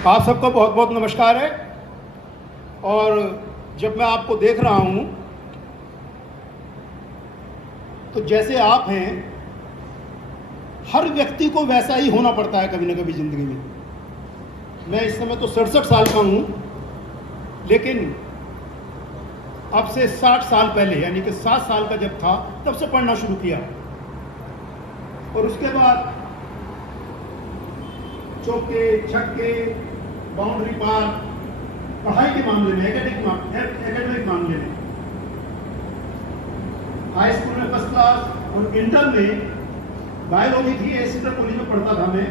आप सबको बहुत बहुत नमस्कार है। और जब मैं आपको देख रहा हूँ तो जैसे आप हैं, हर व्यक्ति को वैसा ही होना पड़ता है कभी ना कभी ज़िंदगी में। मैं इस समय तो 67 साल का हूँ, लेकिन अब से 60 साल पहले यानी कि 7 साल का जब था तब से पढ़ना शुरू किया। और उसके बाद चौके छक्के, बाउंड्री पार, पढ़ाई के मामले में, एकेडमिक मामले में हाई स्कूल में फर्स्ट क्लास और इंटर में बायोलॉजी थी। एसिटर कॉलेज में पढ़ता था मैं।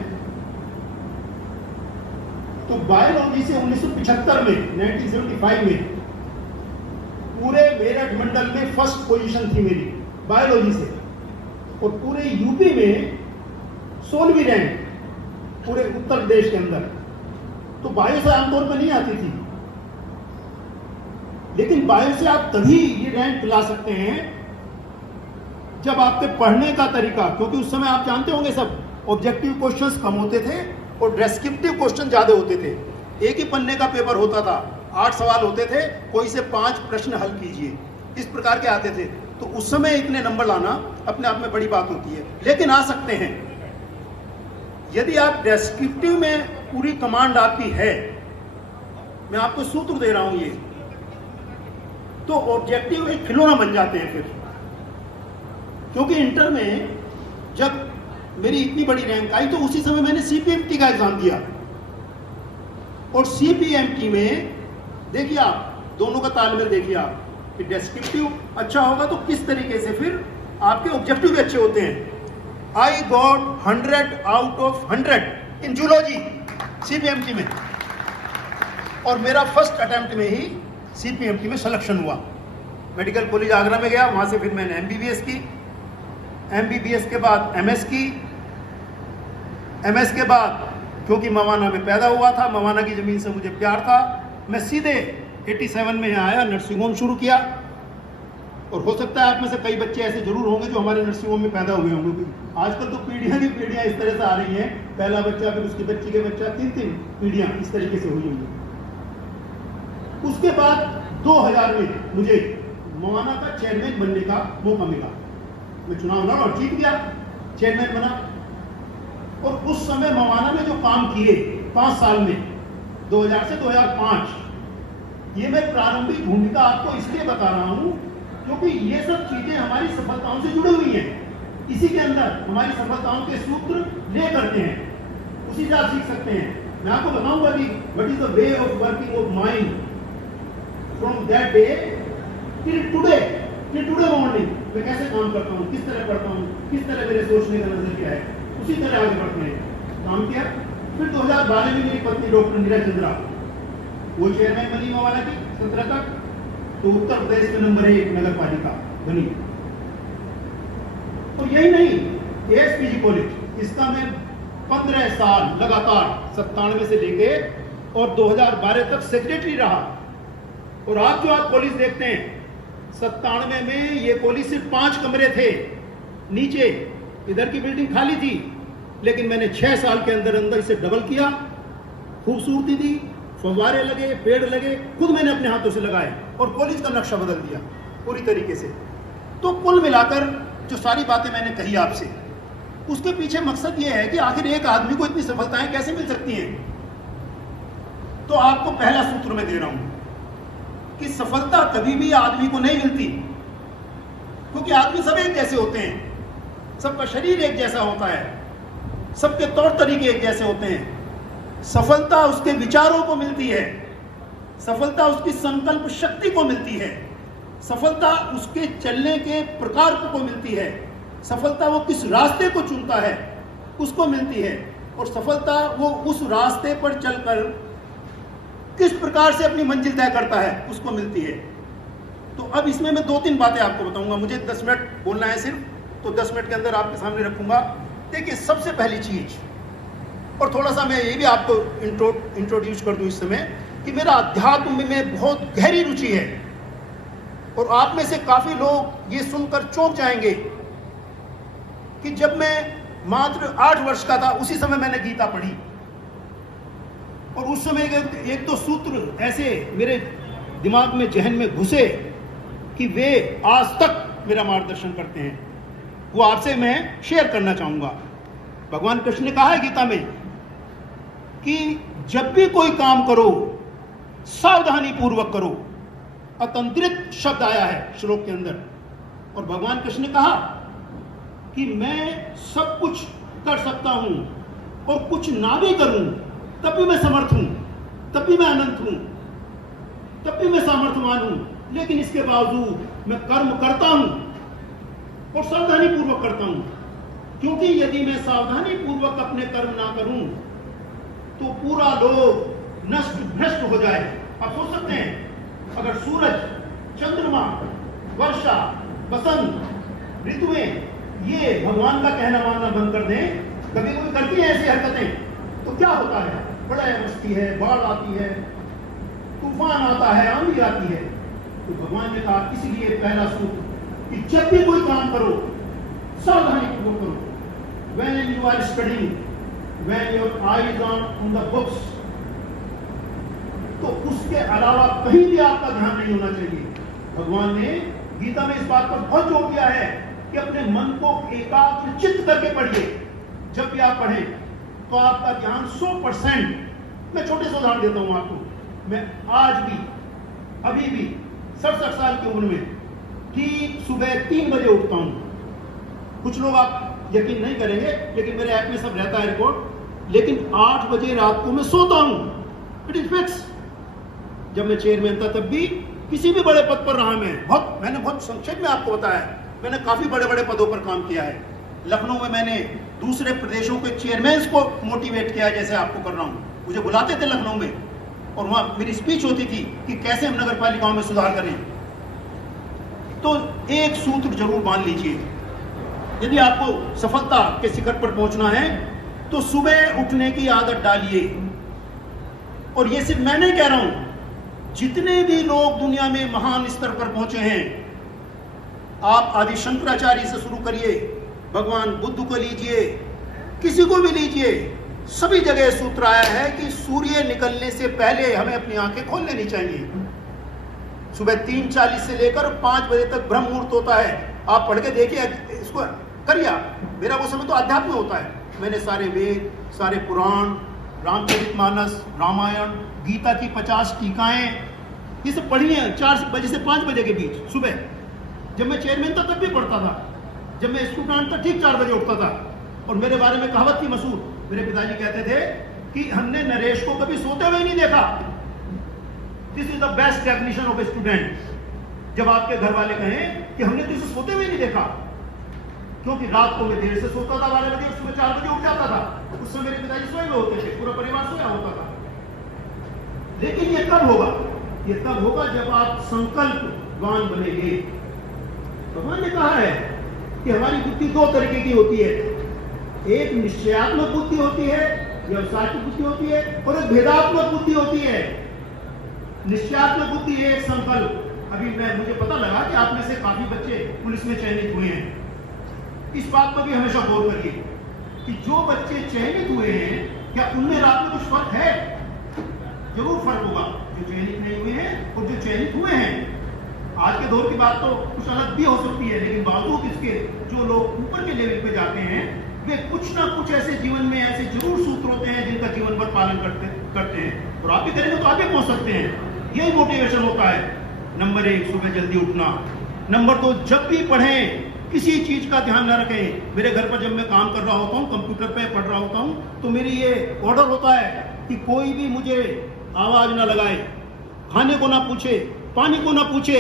तो बायोलॉजी से 1975 में 1975 में पूरे मेरठ मंडल में फर्स्ट पोजीशन थी मेरी बायोलॉजी से, और पूरे यूपी में 16वीं रैंक पूरे उत्तर प्रदेश के अंदर। तो बायो से आमतौर पर नहीं आती थी, लेकिन बायो से आप तभी ये रैंक ला सकते हैं जब आपके पढ़ने का तरीका, क्योंकि उस समय आप जानते होंगे सब ऑब्जेक्टिव क्वेश्चंस कम होते थे और डेस्क्रिप्टिव क्वेश्चन ज्यादा होते थे। एक ही पन्ने का पेपर होता था, 8 सवाल होते थे, कोई से 5 प्रश्न हल कीजिए, इस प्रकार के आते थे। तो उस समय इतने नंबर लाना अपने आप में बड़ी बात होती है, लेकिन आ सकते हैं यदि आप डेस्क्रिप्टिव में पूरी कमांड आपकी है। मैं आपको सूत्र दे रहा हूं ये, तो ऑब्जेक्टिव एक खिलौना बन जाते हैं फिर। क्योंकि इंटर में जब मेरी इतनी बड़ी रैंक आई तो उसी समय मैंने सीपीएमटी का एग्जाम दिया, और सीपीएमटी में देखिए आप दोनों का तालमेल देखिए आप कि डेस्क्रिप्टिव अच्छा होगा तो किस तरीके से फिर आपके ऑब्जेक्टिव भी अच्छे होते हैं। आई got 100 out of 100 in zoology CPMT में, और मेरा फर्स्ट अटेम्प्ट में ही सीपीएमटी में सिलेक्शन हुआ। मेडिकल कॉलेज आगरा में गया, वहां से फिर मैंने एमबीबीएस की, एमबीबीएस के बाद एमएस की, एमएस के बाद क्योंकि मवाना में पैदा हुआ था, मवाना की ज़मीन से मुझे प्यार था, मैं सीधे 87 में यहाँ आया, नर्सिंग होम शुरू किया। और हो सकता है आप में से कई बच्चे ऐसे जरूर होंगे जो हमारे नर्सिंग होम में पैदा हुए होंगे। आजकल तो पीढ़ियाँ की पीढ़ियाँ इस तरह से आ रही हैं, पहला बच्चा फिर उसकी बच्ची के बच्चा, 3 पीढ़ियाँ इस तरीके से हुई होंगी। उसके बाद 2000 में मुझे मवाना का चेयरमैन बनने का मौका मिला। मैं चुनाव लड़ा और जीत गया, चेयरमैन बना। और उस समय मवाना में जो काम किए 5 साल में, 2000 से 2005, ये मैं प्रारंभिक भूमिका आपको इसलिए बता रहा हूं क्योंकि ये सब चीजें हमारी सफलताओं से जुड़ी हुई हैं। इसी के अंदर हमारी सफलताओं के सूत्र ले करते हैं, उसी से आप सीख सकते हैं। मैं आपको बताऊंगा कि what is the way of working of mind from that day till today morning. मैं कैसे काम करता हूँ, किस तरह पढ़ता हूँ, किस तरह मेरे सोचने का नजरिया है, उसी तरह आगे बढ़ते हैं। काम किया। फिर 2012 में मेरी पत्नी डॉक्टर नीरा चंद्रा, वो चेयरमैन बनी मवाना की 17 तक, तो उत्तर प्रदेश में नंबर 1 नगर पालिका बनी। और यही नहीं, एएसपीजी कॉलेज, इसका मैं 15 साल लगातार 97 से लेके और 2012 तक सेक्रेटरी रहा। और आज जो आप कॉलेज देखते हैं, 97 में ये कॉलेज सिर्फ 5 कमरे थे नीचे, इधर की बिल्डिंग खाली थी, लेकिन मैंने 6 साल के अंदर अंदर इसे डबल किया, खूबसूरती दी, फव्वारे लगे, पेड़ लगे, खुद मैंने अपने हाथों से लगाए और कॉलेज का नक्शा बदल दिया पूरी तरीके से। तो कुल मिलाकर जो सारी बातें मैंने कही आपसे, उसके पीछे मकसद ये है कि आखिर एक आदमी को इतनी सफलताएं कैसे मिल सकती हैं। तो आपको पहला सूत्र मैं दे रहा हूं कि सफलता कभी भी आदमी को नहीं मिलती, क्योंकि आदमी सब एक जैसे होते हैं, सबका शरीर एक जैसा होता है, सबके तौर तरीके एक जैसे होते हैं। सफलता उसके विचारों को मिलती है, सफलता उसकी संकल्प शक्ति को मिलती है, सफलता उसके चलने के प्रकार को मिलती है, सफलता वो किस रास्ते को चुनता है उसको मिलती है, और सफलता वो उस रास्ते पर चलकर किस प्रकार से अपनी मंजिल तय करता है उसको मिलती है। तो अब इसमें मैं 2-3 बातें आपको बताऊंगा। मुझे 10 मिनट बोलना है सिर्फ, तो 10 मिनट के अंदर आपके सामने रखूंगा। देखिए, सबसे पहली चीज, और थोड़ा सा मैं ये भी आपको इंट्रोड्यूस कर दूं इस समय, कि मेरा अध्यात्म में बहुत गहरी रुचि है, और आप में से काफी लोग ये सुनकर चौंक जाएंगे कि जब मैं मात्र 8 वर्ष का था उसी समय मैंने गीता पढ़ी। और उस समय एक दो सूत्र ऐसे मेरे दिमाग में, जहन में घुसे कि वे आज तक मेरा मार्गदर्शन करते हैं, वो आपसे मैं शेयर करना चाहूंगा। भगवान कृष्ण ने कहा है गीता में कि जब भी कोई काम करो सावधानी पूर्वक करो। अतंत्रित शब्द आया है श्लोक के अंदर, और भगवान कृष्ण ने कहा कि मैं सब कुछ कर सकता हूं और कुछ ना भी करूं तब भी मैं समर्थ हूं, तब भी मैं अनंत हूं, तब भी मैं सामर्थ्यवान हूं, लेकिन इसके बावजूद मैं कर्म करता हूं और सावधानी पूर्वक करता हूं, क्योंकि यदि मैं सावधानी पूर्वक अपने कर्म ना करूं तो पूरा लोक नष्ट भ्रष्ट हो जाए। आप सोच सकते हैं अगर सूरज, चंद्रमा, वर्षा, बसंत ऋतुएं ये भगवान का कहना मानना बंद कर दें, कभी कोई करती है ऐसी हरकतें, तो क्या होता है? प्रलय मचती है, बाढ़ आती है, तूफान आता है, आंधी आती है। तो भगवान ने कहा इसलिए पहला सूत्र कि जब भी कोई काम करो सावधानी पूर्वक करो। When you are studying, when your eyes are on the books, तो उसके अलावा कहीं भी आपका ध्यान नहीं होना चाहिए। भगवान ने गीता में इस बात पर बहुत जोर दिया है कि अपने मन को एकाग्र चित्त करके पढ़िए। जब भी आप पढ़ें तो आपका ध्यान 100%, मैं छोटे से उदाहरण देता हूं आपको। मैं आज भी, अभी भी 67 साल की उम्र में ठीक सुबह 3 बजे उठता हूं। कुछ लोग आप यकीन नहीं करेंगे, लेकिन मेरे ऐप में सब रहता है रिकॉर्ड। लेकिन 8 बजे रात को मैं सोता हूं, इट इज फिक्स। जब मैं चेयरमैन था तब भी, किसी भी बड़े पद पर रहा मैंने बहुत संक्षेप में आपको बताया, मैंने काफी बड़े बड़े पदों पर काम किया है। लखनऊ में मैंने दूसरे प्रदेशों के चेयरमैन को मोटिवेट किया, जैसे आपको कर रहा हूं। मुझे बुलाते थे लखनऊ में और वहां मेरी स्पीच होती थी कि कैसे हम नगर पालिकाओं में सुधार करें। तो एक सूत्र जरूर मान लीजिए, यदि आपको सफलता के शिखर पर पहुंचना है तो सुबह उठने की आदत डालिए। और ये सिर्फ मैं नहीं कह रहा हूं, जितने भी लोग दुनिया में महान स्तर पर पहुंचे हैं, आप आदि शंकराचार्य से शुरू करिए, भगवान बुद्ध को लीजिए, किसी को भी लीजिए, सभी जगह सूत्र आया है कि सूर्य निकलने से पहले हमें अपनी आंखें खोल लेनी चाहिए। सुबह 3:40 से लेकर 5 बजे तक ब्रह्म मुहूर्त होता है। आप पढ़ के देखिए, इसको करिए। मेरा वो समय तो अध्यात्म होता है। मैंने सारे वेद, सारे पुराण, रामचरितमानस, रामायण, गीता की 50 टीकाएं, ये सब पढ़ी हैं 4 बजे से 5 बजे के बीच सुबह। जब मैं चेयरमैन था तब भी पढ़ता था। जब मैं स्टूडेंट था ठीक 4 बजे उठता था। और मेरे बारे में कहावत थी मशहूर, मेरे पिताजी कहते थे कि हमने नरेश को कभी सोते हुए नहीं देखा। This is the best definition of a student. जब आपके घर वाले कहें कि हमने तो इसे सोते हुए नहीं देखा, क्योंकि रात को मैं देर से सोता था 12 बजे और सुबह 4 बजे उठ जाता था। उस समय मेरे पिताजी सोए हुए होते थे, पूरा परिवार सोया होता था। लेकिन ये कब होगा? ये तब होगा जब आप संकल्पवान बनेंगे। भगवान ने कहा है कि हमारी बुद्धि 2 तरीके की होती है, एक निश्चयात्मक बुद्धि होती है, व्यवसाय की बुद्धि होती है, और एक भेदात्मक बुद्धि होती है। निश्चयात्मक बुद्धि है एक संकल्प। अभी मुझे पता लगा कि आप में से काफी बच्चे पुलिस में चयनित हुए हैं। इस बात पर भी हमेशा गौर करिए कि जो बच्चे चयनित हुए हैं, क्या उनमें रात में कुछ फर्क है? जरूर फर्क होगा, जो चयनित नहीं हुए हैं और जो चयनित हुए हैं। आज के दौर की बात तो कुछ अलग भी हो सकती है, लेकिन बावजूद इसके जो लोग ऊपर के लेवल पे जाते हैं, वे कुछ ना कुछ ऐसे जीवन में ऐसे जरूर सूत्र होते हैं जिनका जीवन भर पालन करते हैं। और आप भी करेंगे तो आगे पहुंच सकते हैं। यही मोटिवेशन होता है। नंबर 1, सुबह जल्दी उठना। नंबर 2, जब भी पढ़ें किसी चीज का ध्यान न रखें। मेरे घर पर जब मैं काम कर रहा होता हूँ, कंप्यूटर पे पढ़ रहा होता हूँ, तो मेरी ये ऑर्डर होता है कि कोई भी मुझे आवाज ना लगाए, खाने को ना पूछे, पानी को ना पूछे।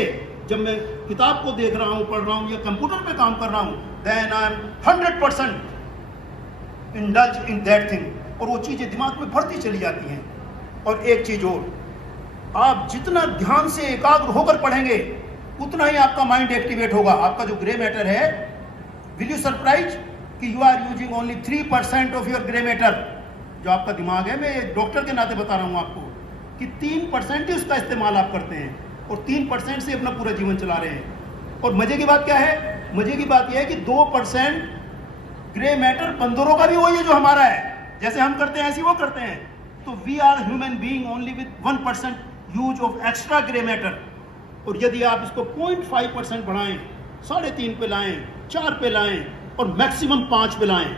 जब मैं किताब को देख रहा हूँ, पढ़ रहा हूँ या कंप्यूटर पे काम कर रहा हूँ, then I am 100% indulge in that thing, और वो चीजें दिमाग में बढ़ती चली जाती हैं। और एक चीज और, आप जितना ध्यान से एकाग्र होकर पढ़ेंगे उतना ही आपका माइंड एक्टिवेट होगा। आपका जो ग्रे मैटर है, विल यू सरप्राइज कि you are using only 3% of your grey matter. जो आपका दिमाग है, मैं एक डॉक्टर के नाते बता रहा हूं आपको कि 3% ही उसका इस्तेमाल आप करते हैं, और 3% से अपना पूरा जीवन चला रहे हैं। और मजे की बात क्या है? मजे की बात यह है कि 2% ग्रे मैटर बंदरों का भी वही है जो हमारा है। जैसे हम करते हैं ऐसे वो करते हैं। तो we are human being only with 1% use of extra grey matter, और यदि आप इसको 0.5% बढ़ाएं, 3.5 पे लाएं, 4 पे लाएं और मैक्सिमम 5 पे लाएं,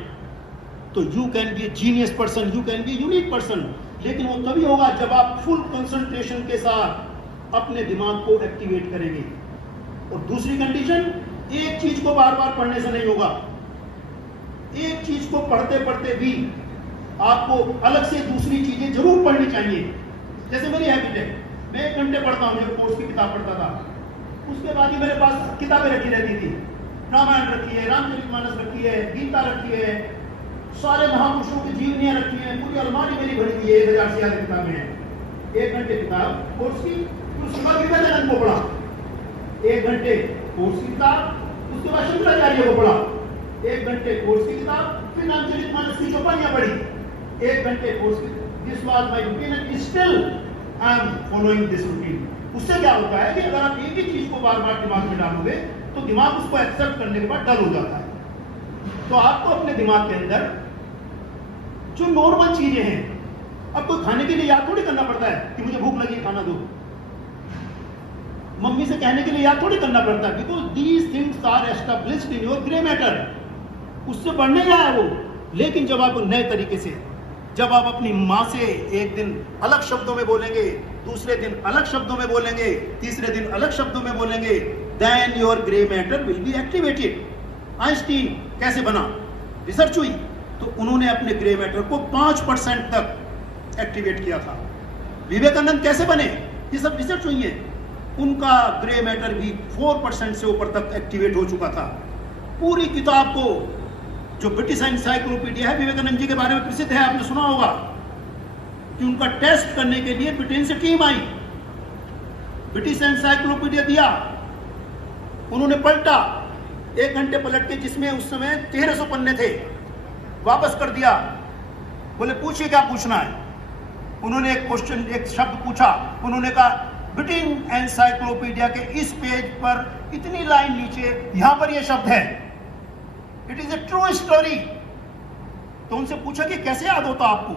तो you can be A genius person, you can be unique person. लेकिन वो तभी होगा जब आप फुल कंसंट्रेशन के साथ अपने दिमाग को एक्टिवेट करेंगे। और दूसरी कंडीशन, एक चीज को बार बार पढ़ने से नहीं होगा। एक चीज को पढ़ते पढ़ते भी आपको अलग से दूसरी चीजें जरूर पढ़नी चाहिए। जैसे मेरी हैबिट है, मैं 1 घंटे पढ़ता हूँ, जब कोर्स की किताब पढ़ता था, उसके बाद ही मेरे पास किताबें रखी रहती थी। रामायण रखी है, रामचरितमानस रखी है, गीता रखी है, सारे महापुरुषों की जीवनियां रखी हैं, पूरी अलमारी मेरी भरी हुई है, 1000 से ज्यादा किताबें हैं। 1 घंटे किताब कोर्स की, उसके बाद विवेकानंद को पढ़ा। 1 घंटे कोर्स की किताब, उसके बाद शंकराचार्य को पढ़ा। 1 घंटे कोर्स की किताब, फिर रामचरितमानस की चौपाइयां पढ़ी। 1 घंटे कोर्स की। This was my routine and still I am following this routine. उससे क्या होता है कि अगर आप एक ही चीज को बार बार दिमाग में डालोगे तो दिमाग उसको एक्सेप्ट करने के बाद डल हो जाता है। तो आपको अपने दिमाग के अंदर जो नॉर्मल चीजें हैं, अब कोई खाने के लिए याद थोड़ी करना पड़ता है कि मुझे भूख लगी खाना दो, मम्मी से कहने के लिए याद थोड़ी करना पड़ता है, because these things are established in your grey matter. उससे बढ़ने गया है वो। लेकिन जब आप नए तरीके से, जब आप अपनी माँ से एक दिन अलग शब्दों में बोलेंगे, दूसरे दिन अलग शब्दों में बोलेंगे, तीसरे दिन अलग शब्दों में बोलेंगे, then your grey matter will be activated. Einstein कैसे बना? रिसर्च हुई तो उन्होंने अपने ग्रे मैटर को 5% तक एक्टिवेट किया था। विवेकानंद कैसे बने? ये सब रिसर्च हुई है। उनका ग्रे मैटर भी 4% से ऊपर तक एक्टिवेट हो चुका था। पूरी किताब को, जो ब्रिटिश एनसाइक्लोपीडिया है, विवेकानंद जी के बारे में प्रसिद्ध है, आपने सुना होगा कि उनका टेस्ट करने के लिए ब्रिटेन से टीम आई, ब्रिटिश एनसाइक्लोपीडिया दिया, उन्होंने पलटा, 1 घंटे पलट के, जिसमें उस समय 1300 पन्ने थे, वापस कर दिया। बोले पूछिए क्या पूछना है। उन्होंने एक क्वेश्चन, एक शब्द पूछा, उन्होंने कहा ब्रिटेन एनसाइक्लोपीडिया के इस पेज पर इतनी लाइन नीचे यहां पर यह शब्द है, it is a true story. तो उनसे पूछा कि कैसे याद होता आपको?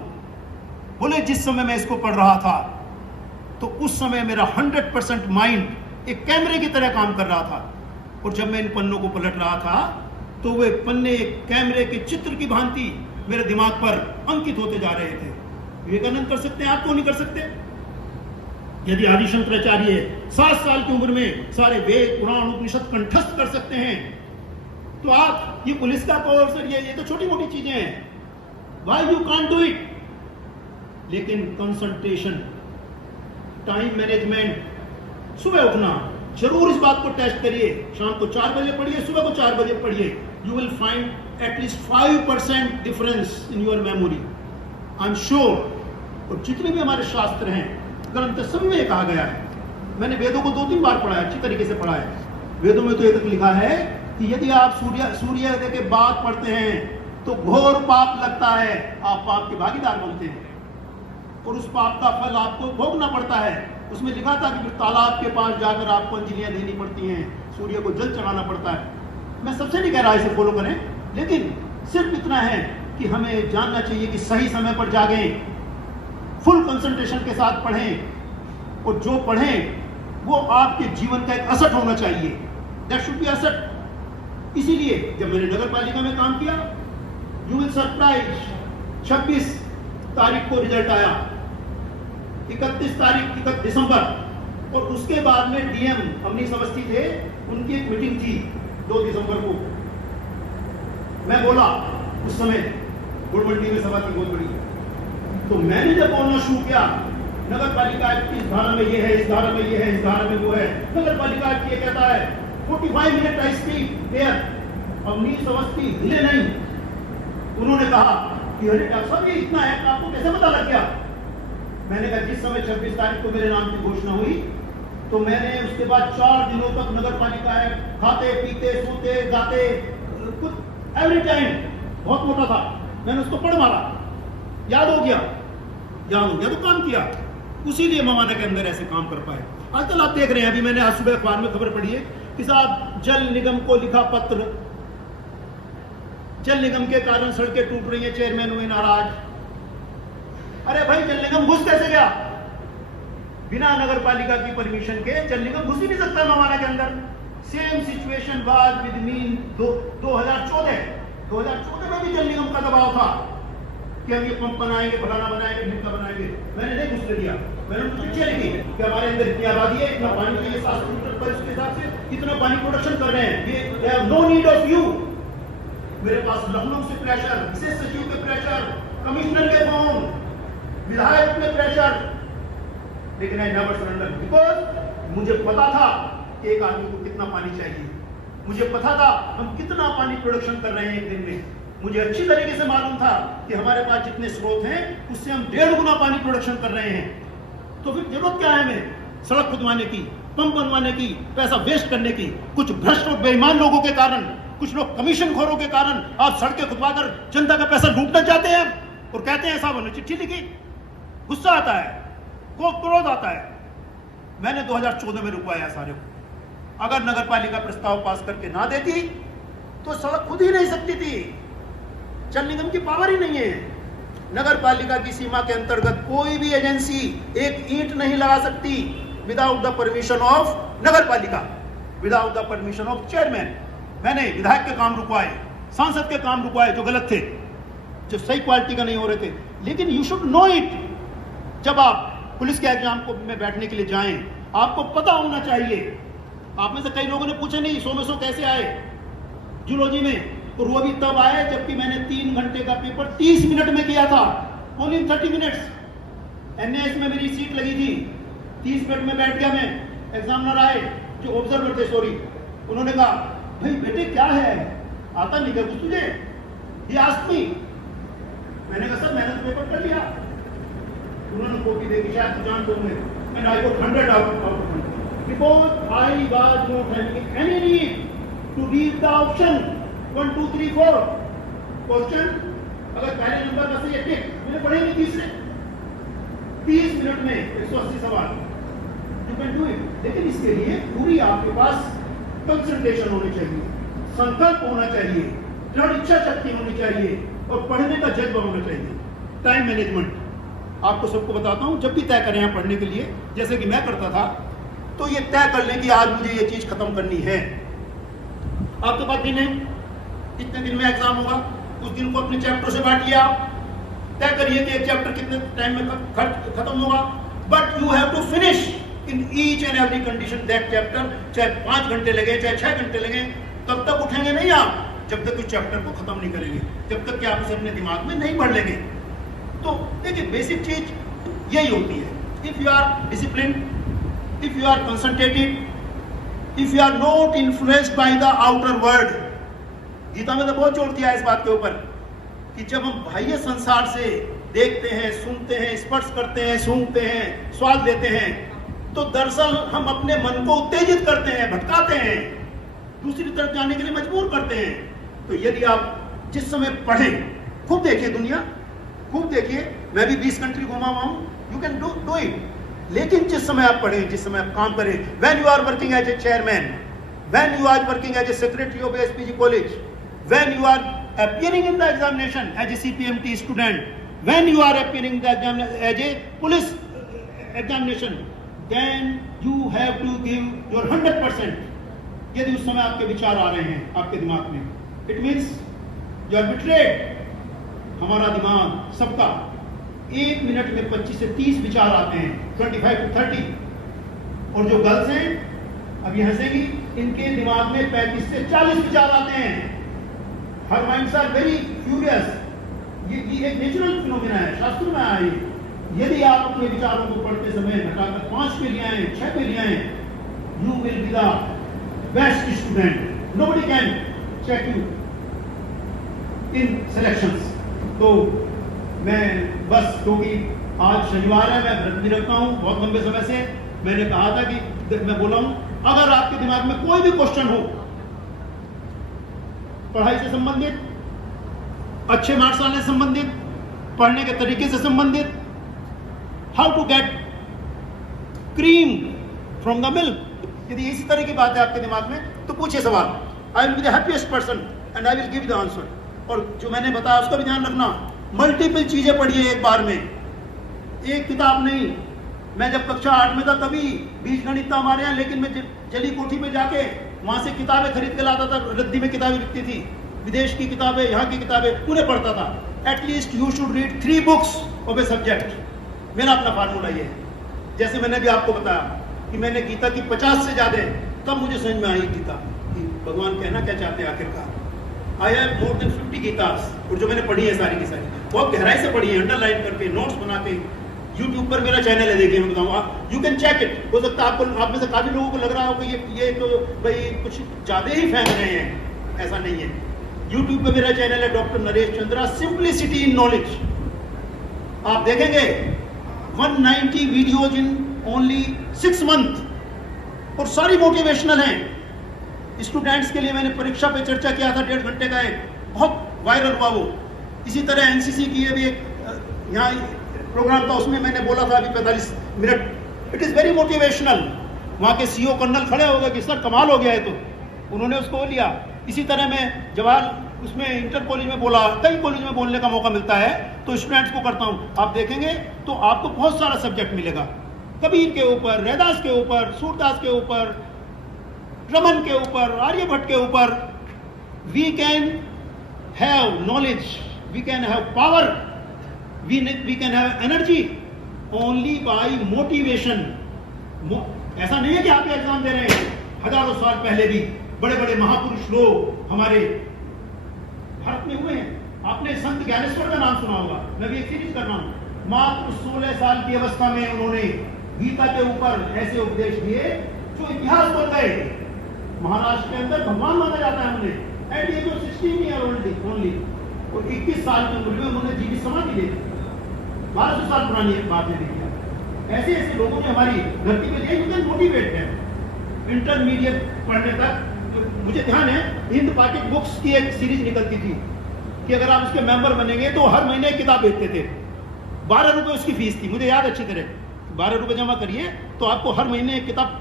बोले जिस समय मैं इसको पढ़ रहा था तो उस समय मेरा 100% माइंड एक कैमरे की तरह काम कर रहा था, और जब मैं इन पन्नों को पलट रहा था तो वे पन्ने एक कैमरे के चित्र की भांति मेरे दिमाग पर अंकित होते जा रहे थे। विवेकानंद कर सकते हैं, आप क्यों नहीं कर सकते? यदि आदि शंकराचार्य 7 साल की उम्र में सारे वेद पुराण उपनिषद कंठस्थ कर सकते हैं, तो आप ये पुलिस का कोर्स, ये तो छोटी मोटी चीजें हैं, why you can't do it? लेकिन कंसंट्रेशन, टाइम मैनेजमेंट, सुबह उठना, जरूर इस बात को टेस्ट करिए। शाम को 4 बजे पढ़िए, सुबह को 4 बजे पढ़िए, you will find at least 5% difference in your memory, I am sure. और जितने भी हमारे शास्त्र हैं, ग्रंथ, सब में कहा गया है। मैंने वेदों को 2-3 बार पढ़ा है, अच्छी तरीके से पढ़ा है। वेदों में तो ये तक लिखा है कि यदि आप सूर्योदय के बाद पढ़ते हैं तो घोर पाप लगता है, आप पाप के भागीदार बनते हैं और उस पाप का फल आपको भोगना पड़ता है। उसमें लिखा था कि फिर तालाब के पास जाकर आपको अंजलियां देनी पड़ती हैं, सूर्य को जल चढ़ाना पड़ता है। मैं सबसे नहीं कह रहा इसे फॉलो करें, लेकिन सिर्फ इतना है कि हमें जानना चाहिए कि सही समय पर जागें, फुल कंसंट्रेशन के साथ पढ़ें, और जो पढ़ें वो आपके जीवन का एक असर होना चाहिए। दैट शुड बी असर। इसीलिए जब मैंने नगर पालिका में काम किया, यू विल सरप्राइज, 26 तारीख को रिजल्ट आया, 31 दिसंबर, और उसके बाद में डीएम अमनीश अवस्थी थे, उनकी एक मीटिंग थी 2 दिसंबर को। मैं बोला, उस समय गुड़मंडी में सभा थी बहुत बड़ी, तो मैंने जब बोलना शुरू किया, नगर पालिका इस धारा में ये है, इस धारा में ये है, इस धारा में वो है, नगर पालिका ये कहता है, 45 minute I speak their. Amnish Awasthi हिले नहीं। उन्होंने कहा कि अरे डॉक्टर साहब, ये इतना है, आपको कैसे पता लग गया? मैंने कहा जिस समय 26 तारीख को मेरे नाम की घोषणा हुई, तो मैंने उसके बाद 4 दिनों तक नगर पालिका है, खाते पीते सोते गाते, कुछ एवरी टाइम, बहुत मोटा था, मैंने उसको पढ़ मारा, याद हो गया तो काम किया। उसी लिए मवाना के अंदर ऐसे काम कर पाए। आजकल आप देख रहे हैं, अभी मैंने आज सुबह अखबार में खबर पढ़ी है कि साहब जल निगम को लिखा पत्र, जल निगम के कारण सड़कें टूट रही हैं, चेयरमैन हुए नाराज। अरे भाई जल निगम घुस कैसे गया? बिना नगर पालिका की परमिशन के जल निगम घुस ही नहीं सकता मवाना के अंदर। Same situation was with me 2014 में भी जल निगम का दबाव था कि हम ये पंप बनाएंगे, फलाना बनाएंगे, ढिमका बनाएंगे। मैंने नहीं घुसने दिया। मैंने उनको चिट्ठियां लिखी कि हमारे अंदर इतनी आबादी है, इतना पानी चाहिए 700 लीटर पर, इसके हिसाब से इतना पानी प्रोडक्शन कर रहे हैं, ये नो नीड ऑफ यू। मेरे पास लखनऊ से प्रेशर, विशेष सचिव के प्रेशर, कमिश्नर के फोन, विधायक के प्रेशर, लेकिन आई नेवर सरेंडर बिकॉज मुझे पता था कि एक आदमी को कितना पानी चाहिए। मुझे पता था हम कितना पानी प्रोडक्शन कर रहे हैं एक दिन में। मुझे अच्छी तरीके से मालूम था कि हमारे पास जितने स्रोत हैं उससे हम 1.5 गुना पानी प्रोडक्शन कर रहे हैं। तो फिर जरूरत क्या है हमें सड़क खुदवाने की, पंप बनवाने की, पैसा वेस्ट करने की? कुछ भ्रष्ट और बेईमान लोगों के कारण, कुछ लोग कमीशन खोरों के कारण आप सड़कें खुदवाकर जनता का पैसा लूटना चाहते हैं और कहते हैं साहब हमने चिट्ठी लिखी। गुस्सा आता है, क्रोध आता है। मैंने 2014 में रुकवाया सारे को। अगर नगर पालिका प्रस्ताव पास करके ना देती तो सड़क खुद ही नहीं सकती थी। जल निगम की पावर ही नहीं है। नगर पालिका की सीमा के अंतर्गत कोई भी एजेंसी एक ईंट नहीं लगा सकती विदाउट द परमिशन ऑफ नगर पालिका, without the permission of chairman. मैंने विधायक के काम रुकवाए, सांसद के काम रुकवाए जो गलत थे, जो सही क्वालिटी का नहीं हो रहे थे। लेकिन यू शुड नो इट। जब आप पुलिस के एग्जाम को में बैठने के लिए जाएं, आपको पता होना चाहिए। आप में से कई लोगों ने पूछा नहीं 100 में 100 कैसे आए जूलॉजी में, तो वो भी तब आए जबकि मैंने 3 घंटे का पेपर 30 मिनट में किया था, ओनली 30 मिनट्स। एनएएस में मेरी सीट लगी थी, 30 मिनट में बैठ गया मैं। एग्जामिनर आए जो ऑब्जर्वर थे, सॉरी, उन्होंने कहा भाई बेटे क्या है, आता नहीं क्या कुछ तुझे? ये आस्क मी। मैंने कहा सर मैंने तो पेपर कर लिया। उन्होंने कॉपी देखी, शायद तो जान दूंगे, and I got 100 out of 100 because I was not having any need to read the option 1 2 3 4 question. अगर पहले नंबर का सही है टिक, मैंने पढ़े नहीं तीसरे 30 मिनट में 180 सवाल, यू कैन डू इट। लेकिन इसके लिए पूरी आपके पास कंसंट्रेशन होनी चाहिए, संकल्प होना चाहिए, दृढ़ इच्छा शक्ति होनी चाहिए और पढ़ने का जज्बा होना चाहिए। टाइम मैनेजमेंट आपको सबको बताता हूं, जब भी तय करें यहाँ पढ़ने के लिए, जैसे कि मैं करता था, तो ये तय कर लें कि आज मुझे ये चीज खत्म करनी है। आपके पास दिन है, कितने दिन में एग्जाम होगा, उस दिन को अपने चैप्टर से बांटिए। आप तय करिए कि एक चैप्टर कितने टाइम में खत्म होगा, but you have to finish in each and every condition that chapter. चाहे 5 घंटे लगे, चाहे 6 घंटे लगे, तब तक उठेंगे नहीं आप जब तक उस चैप्टर को खत्म नहीं करेंगे, जब तक कि आप उसे अपने दिमाग में नहीं पढ़ लेंगे। तो देखिए बेसिक चीज यही होती है। If you are discipline, if you are concentrated, if you are not influenced by the outer world, Gita में तो बहुत जोर दिया है इस बात के ऊपर कि जब हम बाह्य संसार से देखते हैं, सुनते हैं, स्पर्श करते हैं, सूंघते हैं, स्वाद लेते हैं, तो दरअसल हम अपने मन को उत्तेजित करते हैं, भटकाते हैं, दूसरी तरफ जाने के लिए मजबूर करते हैं। तो यदि आप जिस समय पढ़ें, खूब देखिए दुनिया, खूब देखिए, मैं भी 20 कंट्री घुमा हुआ हूं, यू कैन डू इट। लेकिन जिस समय आप पढ़ें, जिस समय आप काम करें, when you are working as a chairman, when you are working as a secretary of SPG college, when you are appearing in the examination as a CPMT student, when you are appearing the examination as a police examination, then you have to give your 100%. यदि उस समय आपके विचार आ रहे हैं आपके दिमाग में, it means you are betrayed। हमारा दिमाग सबका 1 मिनट में 25 से 30 विचार आते हैं, 25 to 30। और जो गर्ल्स हैं अब ये हंसेगी, इनके दिमाग में 35 से 40 विचार आते हैं। हर माइंड्स आर वेरी फ्यूरियस। ये एक नेचुरल फिनोमेना है, शास्त्र में आया है। यदि आप अपने विचारों को पढ़ते समय घटाकर 5 पे ले आए, 6 पे ले आए, you will be the best student. Nobody can check you in selections. तो मैं बस, क्योंकि आज शनिवार है, मैं व्रत भी रखता हूं बहुत लंबे समय से। मैंने कहा था कि मैं बोला हूं, अगर आपके दिमाग में कोई भी क्वेश्चन हो पढ़ाई से संबंधित, अच्छे मार्क्स लाने से संबंधित, पढ़ने के तरीके से संबंधित, how to get cream from the milk, यदि इसी तरह की बात है आपके दिमाग में, तो पूछिए सवाल। I will be the happiest person and I will give the answer. और जो मैंने बताया उसका भी ध्यान रखना, मल्टीपल चीजें पढ़िए एक बार में। एक किताब नहीं, मैं जब कक्षा 8 में था तभी बीजगणित था हमारे यहाँ, लेकिन मैं जली कोठी में जाके वहाँ से किताबें खरीद के लाता था। रद्दी में किताबें बिकती थी, विदेश की किताबें, यहाँ की किताबें, उन्हें पढ़ता था। At least you should read 3 books of a subject. मेरा अपना फार्मूला ये है। जैसे मैंने भी आपको बताया कि मैंने गीता की 50 से ज़्यादा, तब मुझे समझ में आई गीता कि भगवान कहना क्या चाहते हैं आखिरकार। आई हैव मोर देन 50 गीतास, और जो मैंने पढ़ी है सारी की सारी बहुत गहराई से पढ़ी है, अंडरलाइन करके, नोट्स बना के। यूट्यूब पर मेरा चैनल है, देखिए मैं बताऊँ, आप यू कैन चेक इट। हो सकता है आपको, आप में से काफ़ी लोगों को लग रहा हो कि ये तो भाई कुछ ज़्यादा ही फेंक रहे हैं, ऐसा नहीं है। यूट्यूब पे मेरा चैनल है doctor Naresh Chandra, simplicity in knowledge. आप देखेंगे 190 वीडियोज इन ओनली 6 मंथ, और सारी मोटिवेशनल हैं। स्टूडेंट्स के लिए मैंने परीक्षा पे चर्चा किया था, 1.5 घंटे का, एक बहुत वायरल हुआ वो। इसी तरह एनसीसी की भी एक यहाँ प्रोग्राम था, उसमें मैंने बोला था अभी 45 minute. It is very motivational. वहाँ के सीओ कर्नल खड़े हो गए कि सर कमाल हो गया है, तो उन्होंने उसको लिया। इसी तरह मैं जवाहर उसमें इंटर कॉलेज में बोला, कई कॉलेज में बोलने का मौका मिलता है तो स्टूडेंट्स को करता हूँ। आप देखेंगे तो आपको बहुत सारा सब्जेक्ट मिलेगा, कबीर के ऊपर, रैदास के ऊपर, सूरदास के ऊपर, रमन के ऊपर, आर्यभट्ट के ऊपर। We can have knowledge, we can have power, we can have energy only by motivation. ऐसा नहीं है कि आप एग्जाम दे रहे हैं, हजारों साल पहले भी बड़े बड़े महापुरुष लोग हमारे भारत में हुए हैं। आपने संत ज्ञानेश्वर का नाम सुना होगा, मैं भी एक सीरीज कर रहा हूं। मात्र 16 साल की अवस्था में उन्होंने गीता के ऊपर ऐसे उपदेश दिए जो इतिहास बन गए। महाराष्ट्र के अंदर भगवान माना जाता है उन्हें, at age of 16 year only, और 21 साल की उम्र में उन्होंने जीवित समाधि ले ली। 1200 साल पुरानी बात है। देखिए ऐसे ऐसे लोगों ने हमारी धरती पे दिया। यू कैन मोटिवेट है। इंटरमीडिएट पढ़ने तक मुझे ध्यान है, हिंद पाकिट बुक्स की एक सीरीज निकलती थी कि अगर आप उसके मेंबर बनेंगे तो हर महीने एक किताब बेचते थे। 12 रुपए उसकी फीस थी, मुझे याद अच्छी तरह। 12 रुपए जमा करिए तो आपको हर महीने एक किताब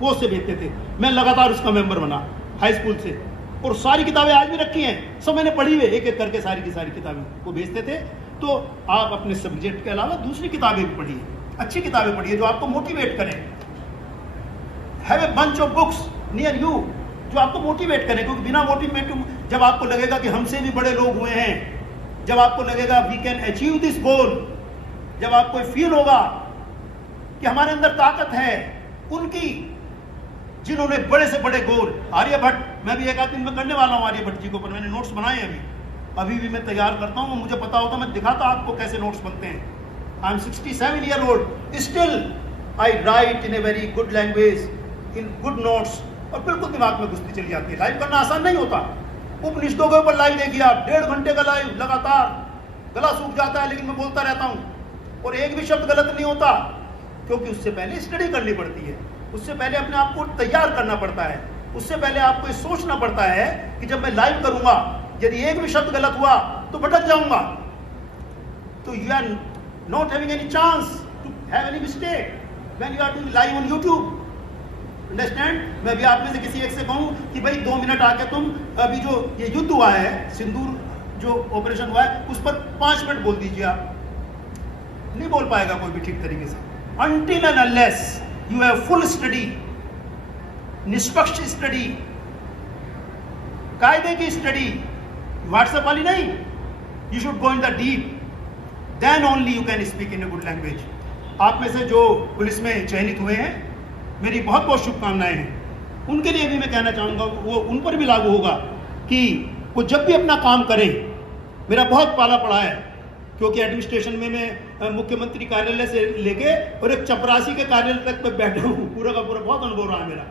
पोस्ट से बेचते थे। मैं लगातार उसका मेंबर बना हाई स्कूल से, और सारी किताबें आज भी रखी हैं, सब मैंने पढ़ी हुई, एक एक करके सारी की सारी किताबें वो बेचते थे। तो आप अपने सब्जेक्ट के अलावा दूसरी किताबें भी पढ़िए, अच्छी किताबें पढ़िए जो आपको मोटिवेट करें। Have a bunch of books near you जो आपको मोटिवेट करें, क्योंकि बिना मोटिवेट, जब आपको लगेगा कि हमसे भी बड़े लोग हुए हैं, जब आपको लगेगा we can achieve this goal, जब आपको फील होगा कि हमारे अंदर ताकत है उनकी, जिन्होंने बड़े से बड़े गोल, आर्यभट्ट, मैं भी एक आध दिन में करने वाला हूं आर्यभट्ट जी को, पर मैंने नोट्स बनाए हैं अभी भी मैं तैयार करता हूं। मुझे पता होता मैं दिखाता आपको कैसे नोट्स बनते हैं। I am 67 year old, still I right in a very good language, in good notes, और बिल्कुल दिमाग में घुसती चली जाती है। लाइव करना आसान नहीं होता। उपनिषदों के ऊपर लाइव देखिए आप, 1.5 घंटे का लाइव लगातार, गला सूख जाता है लेकिन मैं बोलता रहता हूं, और एक भी शब्द गलत नहीं होता, क्योंकि उससे पहले स्टडी करनी पड़ती है, उससे पहले अपने आप को तैयार करना पड़ता है, उससे पहले आपको सोचना पड़ता है कि जब मैं लाइव करूंगा यदि एक भी शब्द गलत हुआ तो भटक जाऊंगा, तो you are not having any chance to have any mistake when you are doing live on YouTube. Understand? मैं भी आप में से किसी एक से कहूं कि भाई 2 मिनट आके तुम अभी जो ये युद्ध हुआ है, सिंदूर जो ऑपरेशन हुआ है, उस पर 5 मिनट बोल दीजिए। आप नहीं बोल पाएगा कोई भी ठीक तरीके से। Until and unless you have full study, निष्पक्ष स्टडी, कायदे की स्टडी, व्हाट्सएप वाली नहीं, you should go in the deep, then only you can speak in a good language। आप में से जो पुलिस में चयनित हुए हैं, मेरी बहुत बहुत शुभकामनाएं हैं। उनके लिए भी मैं कहना चाहूँगा, वो उन पर भी लागू होगा कि वो जब भी अपना काम करें। मेरा बहुत पाला पड़ा है, क्योंकि एडमिनिस्ट्रेशन में मैं मुख्यमंत्री कार्यालय से लेके और एक चपरासी के कार्यालय तक मैं बैठा हूँ, पूरा का पूरा बहुत अनुभव रहा है मेरा,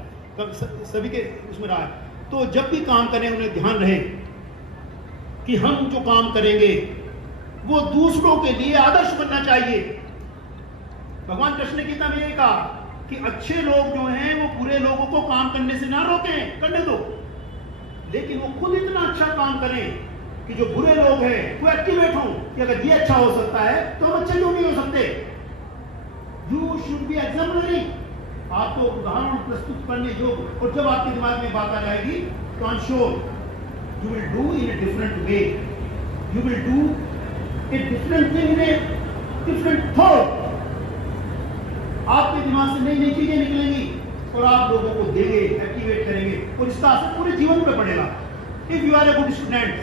सभी के उसमें रहा है। तो जब भी काम करें उन्हें ध्यान रहे कि हम जो काम करेंगे वो दूसरों के लिए आदर्श बनना चाहिए। भगवान कृष्ण ने गीता में यही कहा कि अच्छे लोग जो हैं वो बुरे लोगों को काम करने से ना रोकें, करने दो, लेकिन वो खुद इतना अच्छा काम करें कि जो बुरे लोग हैं वो एक्टिवेट हो कि अगर ये अच्छा हो सकता है तो हम अच्छे क्यों नहीं हो सकते। You should be exemplary. आपको उदाहरण प्रस्तुत करने योग्य, और जब आपके दिमाग में बात आ जाएगी तो I am sure you will do in a different way, you will do a different thing in a different thought, आपके दिमाग से नई नई चीजें निकलेंगी और आप लोगों को देंगे, एक्टिवेट करेंगे और इसका असर पूरे जीवन पे पड़ेगा। If you are a good student,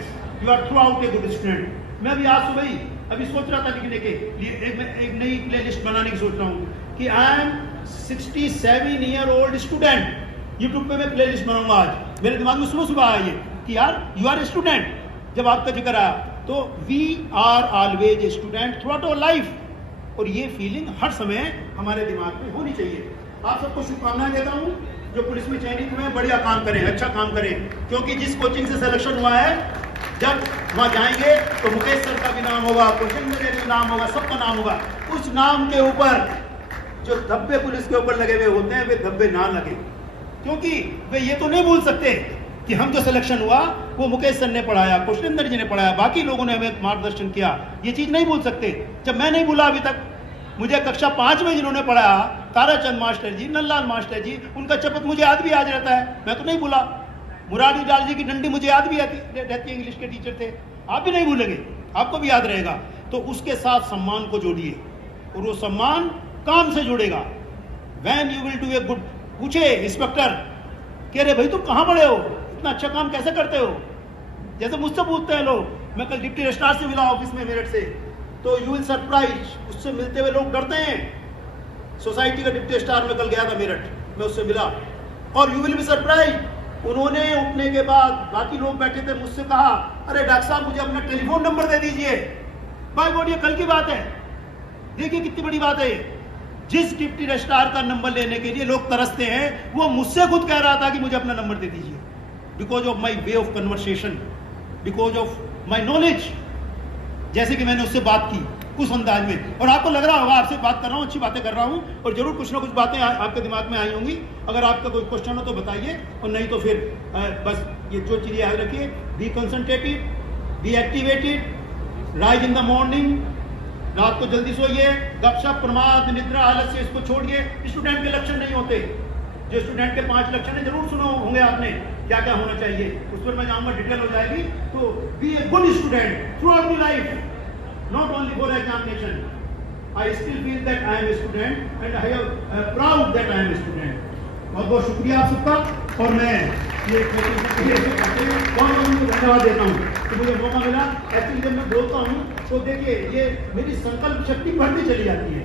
you are throughout a good student. मैं अभी आज सुबह ही अभी सोच रहा था लिखने के लिए एक नई प्लेलिस्ट बनाने की सोच रहा हूँ कि I am 67 year old student. YouTube पे मैं प्लेलिस्ट बनाऊंगा। आज मेरे दिमाग में सुबह सुबह आया ये कि यार यू आर ए स्टूडेंट। जब आपका जिक्र आया तो we are always a student throughout our life, और ये फीलिंग हर समय हमारे दिमाग में होनी चाहिए। आप सबको शुभकामनाएं देता हूँ जो पुलिस में चयनित हुए, बढ़िया काम करें, अच्छा काम करें, क्योंकि जिस कोचिंग से सिलेक्शन हुआ है जब वहां जाएंगे तो मुकेश सर का भी नाम होगा, क्वेश्चन का भी नाम होगा, सबका नाम होगा। उस नाम के ऊपर जो धब्बे पुलिस के ऊपर लगे हुए होते हैं वे धब्बे ना लगे, क्योंकि वे ये तो नहीं भूल सकते कि हम जो सिलेक्शन हुआ वो मुकेश सर ने पढ़ाया, कौशलेंद्र जी ने पढ़ाया, बाकी लोगों ने हमें मार्गदर्शन किया। ये चीज नहीं भूल सकते। जब मैं नहीं भूला अभी तक, मुझे कक्षा 5 में जिन्होंने पढ़ाया, ताराचंद मास्टर जी, नंदलाल मास्टर जी, उनका शपथ मुझे आज भी याद रहता है, मैं तो नहीं भूला। मुरारी लाल जी की डंडी मुझे याद भी रहती है, इंग्लिश के टीचर थे, आप भी नहीं भूलेंगे, आपको भी याद रहेगा। तो उसके साथ सम्मान को जोड़िए और वो सम्मान काम से जुड़ेगा। When you will do a good, पूछे इंस्पेक्टर कह रहे भाई तुम कहाँ पढ़े हो, इतना अच्छा काम कैसे करते हो, जैसे मुझसे पूछते हैं लोग। मैं कल डिप्टी रजिस्ट्रार से मिला ऑफिस में मेरठ से, तो यू विल सरप्राइज, उससे मिलते हुए लोग डरते हैं। सोसाइटी का डिप्टी रजिस्ट्रार में कल गया था मेरठ, मैं उससे मिला और यू विल बी सरप्राइज, उन्होंने उठने के बाद बाकी लोग बैठे थे, मुझसे कहा अरे डॉक्टर साहब मुझे अपना टेलीफोन नंबर दे दीजिए। बाय गॉड, ये कल की बात है, देखिए कितनी बड़ी बात है। जिस डिप्टी रजिस्ट्रार का नंबर लेने के लिए लोग तरसते हैं, वो मुझसे खुद कह रहा था कि मुझे अपना नंबर दे दीजिए, because of my way of conversation, because of my knowledge. जैसे कि मैंने उससे बात की उस अंदाज में, और आपको लग रहा होगा आपसे बात कर रहा हूँ, अच्छी बातें कर रहा हूँ, और जरूर कुछ ना कुछ बातें आपके दिमाग में आई होंगी। अगर आपका कोई क्वेश्चन हो तो बताइए, और नहीं तो फिर बस ये जो चीज़ें याद रखिए, be concentrated, be activated, rise in the morning, रात को जल्दी सोइए, गपशप, प्रमाद, निद्रा, आलस्य इसको छोड़िए। स्टूडेंट के लक्षण नहीं होते, जो स्टूडेंट के 5 लक्षण है जरूर सुनो होंगे आपने, क्या क्या होना चाहिए, उस पर मैं जाऊंगा, डिटेल हो जाएगी। तो be a good student throughout the life, not only for examination. I still feel that I am a student and I am proud that I am a student. बहुत बहुत शुक्रिया आप सबका, और मैं ये बहुत धन्यवाद देता हूँ कि मुझे मौका मिला। एक्चुअली जब मैं बोलता हूँ तो देखिए ये मेरी संकल्प शक्ति बढ़ती चली जाती है।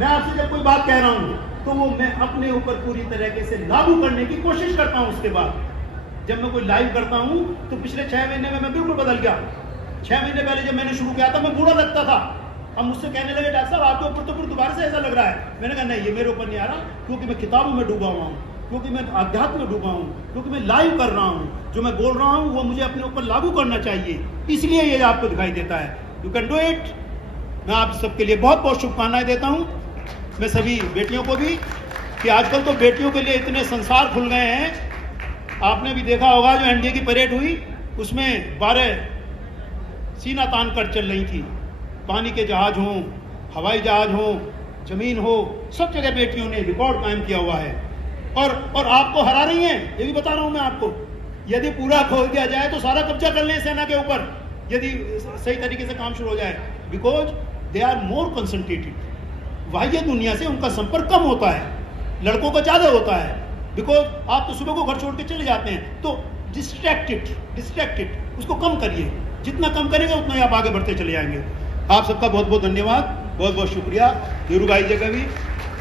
मैं आपसे जब कोई बात कह रहा हूँ तो वो मैं अपने ऊपर पूरी तरीके से लागू करने की कोशिश करता हूँ। उसके बाद जब मैं कोई लाइव करता हूँ तो पिछले 6 महीने में मैं बिल्कुल बदल गया। 6 महीने पहले जब मैंने शुरू किया था मैं बूढ़ा लगता था। अब मुझसे कहने लगे डॉक्टर साहब आपके ऊपर तो फिर दोबारा से ऐसा लग रहा है। मैंने कहा नहीं, ये मेरे ऊपर नहीं आ रहा, क्योंकि मैं किताबों में डूबा हुआ हूँ, क्योंकि मैं अध्यात्म में डूबा हूँ, क्योंकि मैं लाइव कर रहा हूँ। जो मैं बोल रहा हूँ वो मुझे अपने ऊपर लागू करना चाहिए, इसलिए ये आपको दिखाई देता है। You can do it. मैं आप सबके लिए बहुत बहुत शुभकामनाएं देता हूँ। मैं सभी बेटियों को भी, कि आजकल तो बेटियों के लिए इतने संसार खुल गए हैं। आपने भी देखा होगा जो एनडीए की परेड हुई उसमें 12 सीना तान कर चल रही थी। पानी के जहाज हों, हवाई जहाज हो, जमीन हो, सब जगह बेटियों ने रिकॉर्ड कायम किया हुआ है, और आपको हरा रही हैं। ये भी बता रहा हूं मैं आपको, यदि पूरा खोल दिया जाए तो सारा कब्जा कर लें सेना के ऊपर, यदि सही तरीके से काम शुरू हो जाए, because they are more concentrated. बाह्य दुनिया से उनका संपर्क कम होता है, लड़कों का ज्यादा होता है, बिकॉज आप तो सुबह को घर छोड़ के चले जाते हैं। तो डिस्ट्रैक्टेड उसको कम करिए, जितना कम करेंगे उतना ही आप आगे बढ़ते चले जाएंगे। आप सबका बहुत बहुत धन्यवाद, बहुत बहुत शुक्रिया। हीरू भाई जी का भी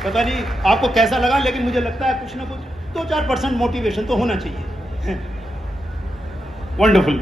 पता नहीं आपको कैसा लगा, लेकिन मुझे लगता है कुछ ना कुछ 2-4% मोटिवेशन तो होना चाहिए। वंडरफुल।